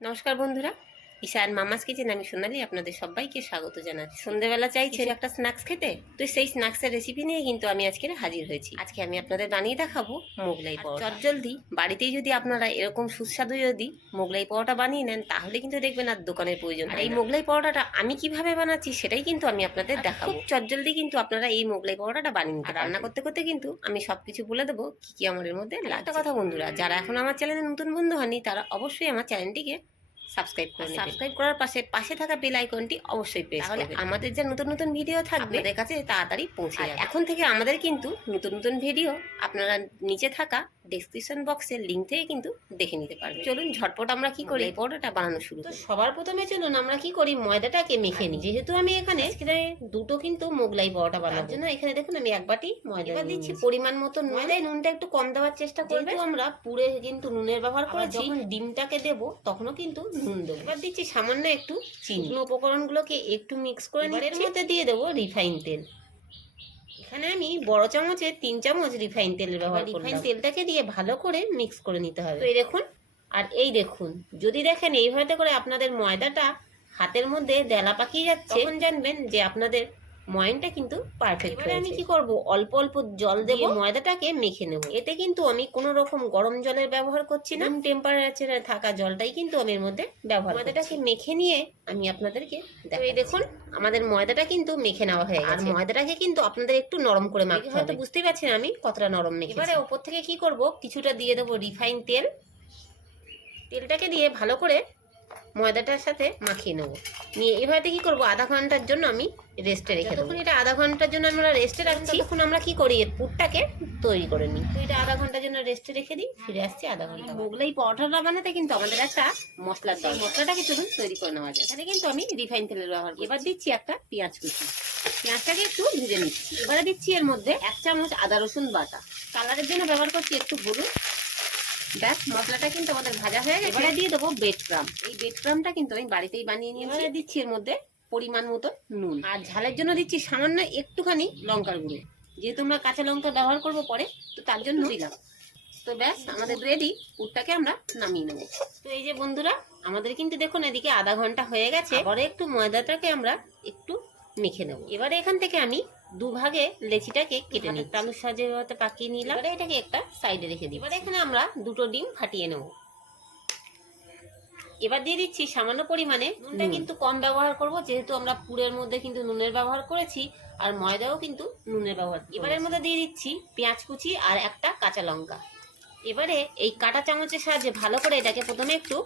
নমস্কার বন্ধুরা। ঈশান মামাস কিচেন আমি সোনালি? আপনাদের সবাইকে স্বাগত জানাচ্ছি। সন্ধ্যেবেলা চাইছে একটা স্ন্যাক্স খেতে। তো সেই স্ন্যাক্সের রেসিপি নিয়ে কিন্তু আমি আজকে হাজির হয়েছি। আজকে আমি আপনাদের বানিয়ে দেখাবো মোগলাই পরোটা। চটজলদি বাড়িতেই যদি আপনারা এরকম সুস্বাদু যদি মোগলাই পরোটা বানিয়ে নেন তাহলে কিন্তু দেখবেন আর দোকানের প্রয়োজন আর এই মোগলাই পরোটাটা আমি কীভাবে বানাচ্ছি সেটাই কিন্তু আমি আপনাদের দেখাবো। চটজলদি কিন্তু আপনারা এই মোগলাই পরোটাটা বানিয়ে নিতে। রান্না করতে করতে কিন্তু আমি সবকিছু বলে দেবো কি কি আমার এর মধ্যে। একটা কথা বন্ধুরা যারা এখন আমার চ্যানেলে নতুন বন্ধু হয়নি তারা অবশ্যই আমার চ্যানেলটিকে সাবস্ক্রাইব করে সাবস্ক্রাইব করার পাশে পাশে থাকা বেল আইকনটি অবশ্যই প্রেস তাহলে আমাদের যে নতুন নতুন ভিডিও থাকবে আপনাদের কাছে তাড়াতাড়ি পৌঁছে যাবে। এখন থেকে আমাদের কিন্তু নতুন নতুন ভিডিও আপনারা নিচে থাকা ডেসক্রিপশন বক্সের লিংক থেকে কিন্তু দেখে নিতে পারবেন। চলুন ঝটপট আমরা কি করি? পরোটাটা বানানো শুরু তো সবার প্রথমে চলুন আমরা কি করি? ময়দাটাকে মেখে নিই। যেহেতু আমি এখানে দুটো কিন্তু মোগলাই পরোটা বানানোর জন্য এখানে দেখুন আমি এক বাটি ময়দা দিচ্ছি পরিমাণ মতো ময়দায় নুনটা একটু কম দেওয়ার চেষ্টা করবে। আমরা পুরে কিন্তু নুনের ব্যবহার করেছি যখন ডিমটাকে দেব তখনও কিন্তু এবার দিচ্ছি সামান্য একটু চিনি। শুকনো উপকরণগুলোকে একটু মিক্স করে নিয়ে এর মধ্যে দিয়ে দেবো রিফাইন তেল। এখানে আমি বড় চামচে তিন চামচ রিফাইন তেলের ব্যবহার রিফাইন তেলটাকে দিয়ে ভালো করে মিক্স করে নিতে হবে। এই দেখুন আর এই দেখুন যদি দেখেন এইভাবে করে আপনাদের ময়দাটা হাতের মধ্যে দেলা পাকিয়ে যাচ্ছে তখন জানবেন যে আপনাদের ময়নটা কিন্তু পারফেক্ট এবারে আমি কি করব? অল্প অল্প জল দেব। ময়দাটাকে মেখে নেব। এতে কিন্তু আমি কোনো রকম গরম জলের ব্যবহার করছি না। টেম্পারেচারে থাকা জলটাই কিন্তু আমি এর মধ্যে ব্যবহার ময়দাটাকে মেখে নিয়ে আমি আপনাদেরকে এই দেখুন আমাদের ময়দাটা কিন্তু মেখে নেওয়া হয়ে গেছে। আর ময়দাটাকে কিন্তু আপনাদের একটু নরম করে মাখতে হবে। বুঝতেই পারছেন আমি কতটা নরম মেখে এবারে ওপর থেকে কি করব? কিছুটা দিয়ে দেবো রিফাইন তেল। তেলটাকে দিয়ে ভালো করে ময়দাটার সাথে মাখিয়ে নেব। নিয়ে এভাবে কি করব আধা ঘণ্টার জন্য আমি রেস্টে রেখে দেবো। এটা আধা ঘণ্টার জন্য আমরা রেস্টে রাখছি তখন আমরা কি করি? এর পুরটাকে তৈরি করে নিই। তো এটা আধা ঘণ্টার জন্য রেস্টে রেখে দিই ফিরে আসছি আধা ঘণ্টা মোগলাই পরোটাটা বানাতে কিন্তু আমাদের একটা মশলার দরকার। মশলাটাকে চলুন তৈরি করে নেওয়া যায় এখানে কিন্তু আমি রিফাইন তেলের ব্যবহার করি। এবার দিচ্ছি একটা পেঁয়াজ কুচি। পেঁয়াজটাকে একটু ভেজে নিচ্ছি। এবারে দিচ্ছি এর মধ্যে এক চামচ আদা রসুন বাটা। কালারের জন্য ব্যবহার করছি একটু হলুদ। ব্যাস মশলাটা কিন্তু আমাদের ভাজা হয়ে গেছে। এবারে দিয়ে দেবো বেড ক্রাম। এই বেড ক্রামটা কিন্তু আমি বাড়িতেই বানিয়ে নিয়ে দিচ্ছি এর মধ্যে পরিমাণ মতো নুন। আর ঝালের জন্য দিচ্ছি সামান্য একটুখানি লঙ্কার গুঁড়ো। যেহেতু আমরা কাঁচা লঙ্কা ব্যবহার করব পরে তো তার জন্য দিলাম। তো ব্যাস আমাদের রেডি পুরটাকে আমরা নামিয়ে নেব। তো এই যে বন্ধুরা আমাদের কিন্তু দেখুন এদিকে আধা ঘণ্টা হয়ে গেছে। এবারে একটু ময়দাটাকে আমরা একটু মেখে নেব। এবারে এখান থেকে আমি দুভাগে লেচিটাকে কেটে নিই তালুর সাহায্যে এভাবে পাকিয়ে নিলাম। এবারে এটাকে একটা সাইডে রেখে দিই এবারে এখানে আমরা দুটো ডিম ফাটিয়ে নেব। এবার দিয়ে দিচ্ছি সামান্য পরিমাণে নুনটা কিন্তু কম ব্যবহার করব যেহেতু আমরা পুরের মধ্যে কিন্তু নুনের ব্যবহার করেছি আর ময়দাও কিন্তু নুনের ব্যবহার এবার এর মধ্যে দিয়ে দিচ্ছি পেঁয়াজ কুচি আর একটা কাঁচা লঙ্কা। এবারে এই কাঁটা চামচের সাহায্যে ভালো করে এটাকে প্রথমে একটু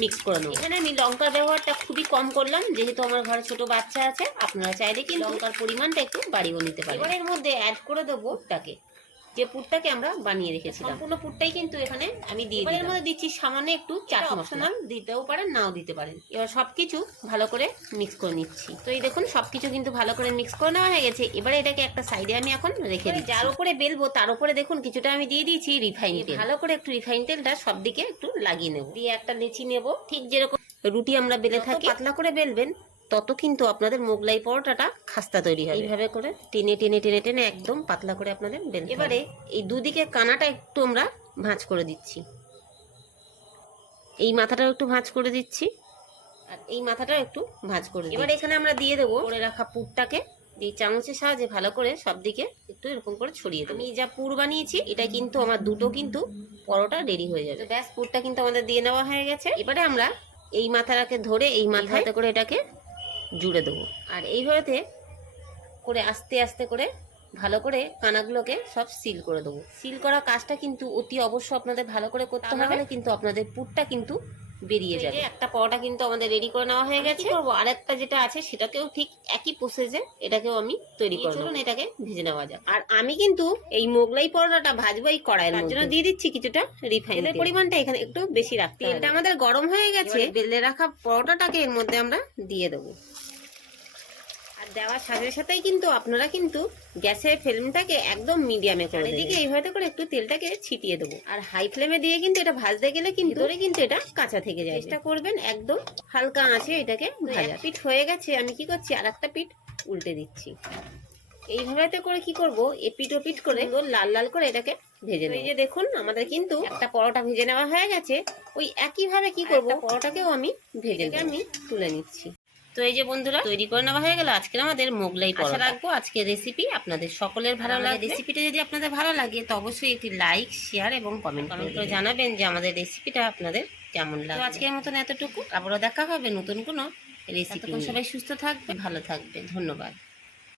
মিক্স করে নেব। এখানে আমি লঙ্কার ব্যবহারটা খুবই কম করলাম যেহেতু আমার ঘরে ছোট বাচ্চা আছে আপনারা চাইলে কি লঙ্কার পরিমাণটা একটু বাড়িয়ে নিতে পারেন। এবার এর মধ্যে অ্যাড করে দেবো পুরটাকে যে পুরটাকে আমরা বানিয়ে রেখেছিলাম। সম্পূর্ণ পুরটাই কিন্তু এখানে আমি দিয়ে দিই এর মধ্যে দিচ্ছি সামান্য একটু চাট মশলা। দিতেও পারেন নাও দিতে পারেন। এবার সবকিছু ভালো করে মিক্স করে নিচ্ছি। তো এই দেখুন সবকিছু কিন্তু ভালো করে মিক্স করে নেওয়া হয়ে গেছে। এবারে এটাকে একটা সাইডে আমি এখন রেখে দিই যার উপরে বেলবো তার উপরে দেখুন কিছুটা আমি দিয়ে দিয়েছি রিফাইন তেল। ভালো করে একটু রিফাইন তেলটা সব দিকে একটু লাগিয়ে নেব। দিয়ে একটা লেচি নেব। ঠিক যেরকম রুটি আমরা বেলে থাকি পাতলা করে বেলবেন তত কিন্তু আপনাদের মোগলাই পরোটাটা খাস্তা তৈরি হয় এইভাবে করে টেনে টেনে টেনে টেনে একদম পাতলা করে আপনাদের বেল এবারে এই দুদিকে কানাটা একটু আমরা ভাঁজ করে দিচ্ছি। এই মাথাটাও একটু ভাঁজ করে দিচ্ছি। আর এই মাথাটাও একটু ভাঁজ করে এবার এখানে আমরা দিয়ে দেবো করে রাখা পুরটাকে এই চামচের সাহায্যে ভালো করে সব দিকে একটু এরকম করে ছড়িয়ে দেবো। আমি যা পুর বানিয়েছি এটা কিন্তু আমার দুটো কিন্তু পরোটা রেডি হয়ে যাবে। ব্যাস পুরটা কিন্তু আমাদের দিয়ে নেওয়া হয়ে গেছে। এবারে আমরা এই মাথাটাকে ধরে এই মাথাতে করে এটাকে জুড়ে দেবো। আর এইভাবে করে আস্তে আস্তে করে ভালো করে কানাগুলোকে সব সিল করে দেবো। সিল করা কাজটা কিন্তু অতি অবশ্য আপনাদের ভালো করে করতে হবে না কিন্তু আপনাদের পুরটা কিন্তু বেরিয়ে যাবে। একটা পরোটা কিন্তু আমাদের রেডি করে নেওয়া হয়ে গেছে। করব? আরেকটা যেটা আছে সেটাকেও ঠিক একই প্রসেসে এটাকেও আমি তৈরি করে চলুন এটাকে ভেজে নেওয়া যাক। আর আমি কিন্তু এই মোগলাই পরোটাটা ভাজবো এই কড়াইয়ের মধ্যে। জন্য দিয়ে দিচ্ছি কিছুটা রিফাইন পরিমাণটা এখানে একটু বেশি রাখতে এটা আমাদের গরম হয়ে গেছে। বেলে রাখা পরোটাটাকে এর মধ্যে আমরা দিয়ে দেবো। দেওয়ার সাথে সাথেই কিন্তু আপনারা কিন্তু গ্যাসের ফ্লেমটাকে একদম মিডিয়ামে করে এদিকে এইভাবে করে একটু তেলটাকে ছিটিয়ে দেবো। আর হাই ফ্লেমে দিয়ে কিন্তু এটা ভাজতে গেলে কিন্তু ভিতরে কিন্তু এটা কাঁচা থেকে যায় চেষ্টা করবেন একদম হালকা আঁচে এটাকে ভাজা। পিঠ হয়ে গেছে আমি কি করছি আর একটা পিঠ উল্টে দিচ্ছি। এইভাবে করে কি করব এপিট ওপিট করে লাল লাল করে এটাকে ভেজে নেব এই যে দেখুন আমাদের কিন্তু একটা পরোটা ভেজে নেওয়া হয়ে গেছে। ওই একই ভাবে কি করব পরোটাকেও আমি ভেজে। আমি তুলে নিচ্ছি। তো এই যে বন্ধুরা তৈরি করে নেওয়া হয়ে গেল। আজকে আমাদের মোগলাই পরোটা। রাখব আজকে রেসিপি আপনাদের সকলের ভালো লাগে রেসিপিটা যদি আপনাদের ভালো লাগে তো অবশ্যই একটি লাইক শেয়ার এবং কমেন্ট কমেন্ট করে জানাবেন যে আমাদের রেসিপিটা আপনাদের কেমন লাগে আজকের মতন এতটুকু। আবারও দেখা হবে নতুন কোনো রেসিপি সবাই সুস্থ থাকবে ভালো থাকবে ধন্যবাদ।